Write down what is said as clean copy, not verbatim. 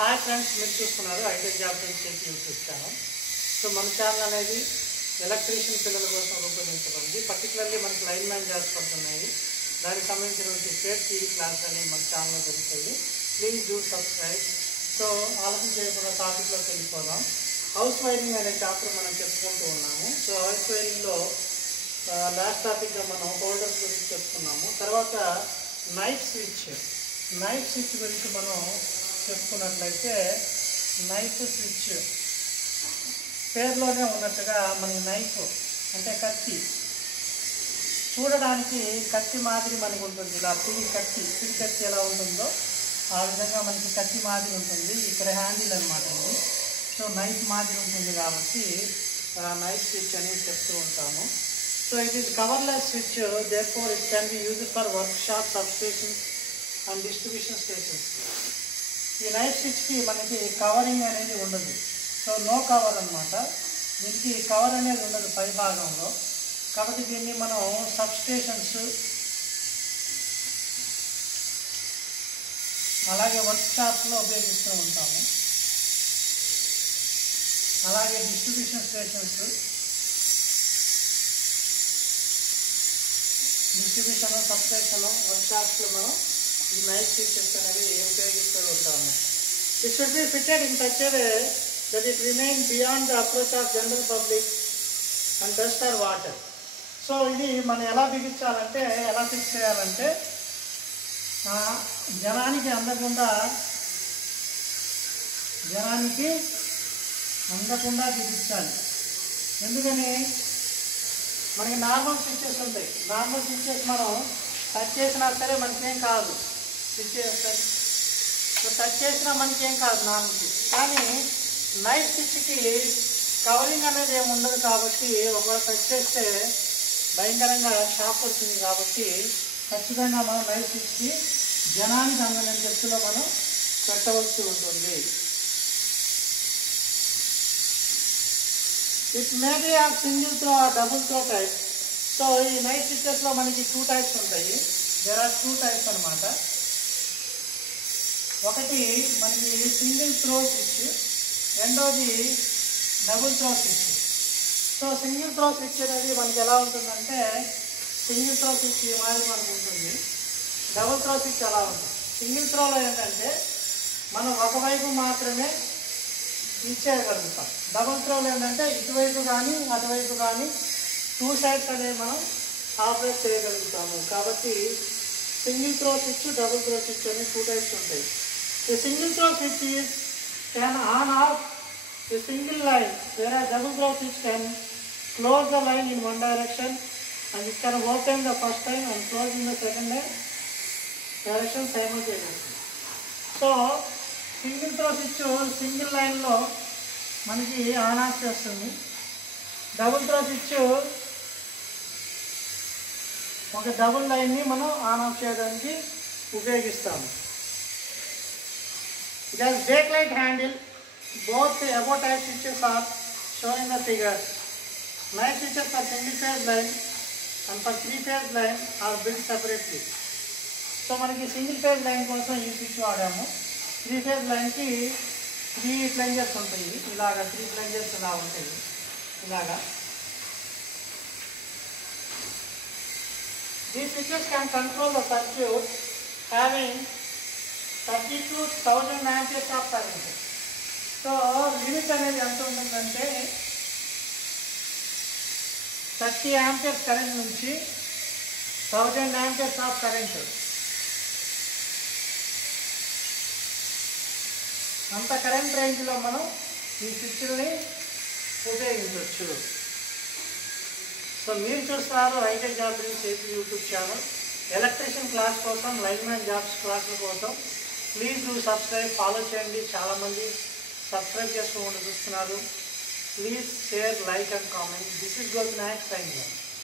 Hi friends, మీరు చూస్తున్నారు iTech job friends YouTube channel. So మన ఛానల్ అనేది ఎలక్ట్రీషియన్ పిల్లల కోసం రూపొందించబడింది. పర్టికులర్లీ మనకి లైన్ మ్యాన్ జాబ్స్ పడుతున్నాయి. దానికి సంబంధించినటువంటి స్టేట్ థియరీ క్లాస్ అనేది మన ఛానల్లో దొరుకుతుంది. Please do subscribe. సో ఆలోచన చేయకుండా టాపిక్లోకి వెళ్ళిపోదాం. హౌస్ వైరింగ్ అనే చాప్టర్ మనం చెప్పుకుంటూ ఉన్నాము. సో హౌస్ వైరింగ్లో లాస్ట్ టాపిక్గా మనం హోల్డర్స్ గురించి చెప్పుకున్నాము. తర్వాత నైఫ్ స్విచ్ గురించి మనం చెప్పుకున్నట్లయితే నైఫ్ స్విచ్ పేరులోనే ఉన్నట్టుగా మనకి నైఫ్ అంటే కత్తి, చూడడానికి కత్తి మాదిరి మనకు ఉంటుంది. ఇలా పిడి కత్తి ఎలా ఉంటుందో ఆ విధంగా మనకి కత్తి మాదిరి ఉంటుంది. ఇక్కడ హ్యాండిల్ అనమాట అండి. సో నైఫ్ మాదిరి ఉంటుంది కాబట్టి నైఫ్ స్విచ్ అనేది చెప్తూ ఉంటాము. So it is coverless switch, therefore it can be used for workshop, substations and distribution stations. ఈ నైఫ్ స్విచ్కి మనకి కవరింగ్ అనేది ఉండదు. సో నో కవర్ అనమాట. దీనికి కవర్ అనేది ఉండదు పై భాగంలో. కాబట్టి దీన్ని మనం సబ్ స్టేషన్స్ అలాగే వర్క్ షాప్స్లో ఉపయోగిస్తూ ఉంటాము. అలాగే distribution stations, sub station, work షాప్స్లో మనం ఈ నైఫ్ స్విచెస్ అనేవి ఉపయోగిస్తూ ఉంటాము. It should be fitted in such a way that it remain beyond the approach of general public and dust or water. So ఇది మనం ఎలా బిగించాలంటే, ఎలా ఫిక్స్ చేయాలంటే జనానికి అందకుండా బిగించాలి. ఎందుకని మనకి నార్మల్ స్విచ్చెస్ ఉంటాయి. నార్మల్ స్విచ్చెస్ మనం టచ్ చేసినా సరే మనకేం కాదు. టచ్ చేసినా మనకేం కాదు నార్మల్ స్విచ్. కానీ నైఫ్ స్విచ్కి కవరింగ్ అనేది ఏమి ఉండదు కాబట్టి ఒకవేళ టచ్ చేస్తే భయంకరంగా షాక్ వచ్చింది. కాబట్టి ఖచ్చితంగా మనం నైఫ్ స్విచ్కి జనానికి అందమైన ఎత్తులో మనం పెట్టవలసి ఉంటుంది. It may be of single throw or double throw type. So ఈ నైఫ్ స్విచెస్లో మనకి 2 టైప్స్ ఉంటాయి. దేర్ ఆర్ 2 టైప్స్ అనమాట. ఒకటి మనకి సింగిల్ త్రో స్విచ్, రెండోది double throw switch. So single throw switch అనేది మనకి ఎలా ఉంటుందంటే, సింగిల్ త్రో స్విచ్ ఈ మాదిరి మనకు ఉంటుంది. డబుల్ త్రో స్విచ్ ఎలా ఉంటుంది. సింగిల్ త్రోలో ఏంటంటే మనం ఒకవైపు మాత్రమే ఇచ్చేయగలుగుతాం. డబుల్ త్రోలో ఏంటంటే ఇటువైపు కానీ అటువైపు కానీ 2 సైడ్స్ అనేవి మనం ఆపరేట్ చేయగలుగుతాము. కాబట్టి single throw switch, double throw switch అని 2 టైప్స్ ఉంటాయి. A single throw switch can on off a single line, whereas double throw switch can close the line in one direction and it can open the first line and close in the second direction simultaneously. So single throw switch single line లో మనకి on off చేస్తుంది. Double throw switch ఒక double లైన్ని మనం on off చేయడానికి ఉపయోగిస్తాము. It has bakelite handle. Both the above type switches are shown in the figures. Knife switches for single phase line and for 3-phase line are built separately. So మనకి single phase line కోసం ఈ switch వాడాము. 3-phase లైన్కి 3 ప్లంజర్స్ ఉంటాయి. ఇలాగా 3 ప్లంజర్స్ ఇలా ఉంటాయి. ఇలాగా these switches can control the circuit having 32,000 amperes of current. So limit అనేది ఎంత ఉంటుందంటే 30 amperes కరెంట్ నుంచి 1000 amperes ఆఫ్ కరెంట్, అంత కరెంట్ రేంజ్లో మనం ఈ స్విచ్ని ఉపయోగించవచ్చు. సో మీరు చూస్తున్నారు ఐటెక్ జాబ్ గురించి యూట్యూబ్ ఛానల్. ఎలక్ట్రీషియన్ క్లాస్ కోసం, లైన్ మ్యాన్ జాబ్స్ క్లాసుల కోసం ప్లీజ్ డూ సబ్స్క్రైబ్. ఫాలో చేయండి. చాలామంది సబ్స్క్రైబ్ చేసుకోకుండా చూస్తున్నారు. Please share, like and comment. This is Gopinayak signing.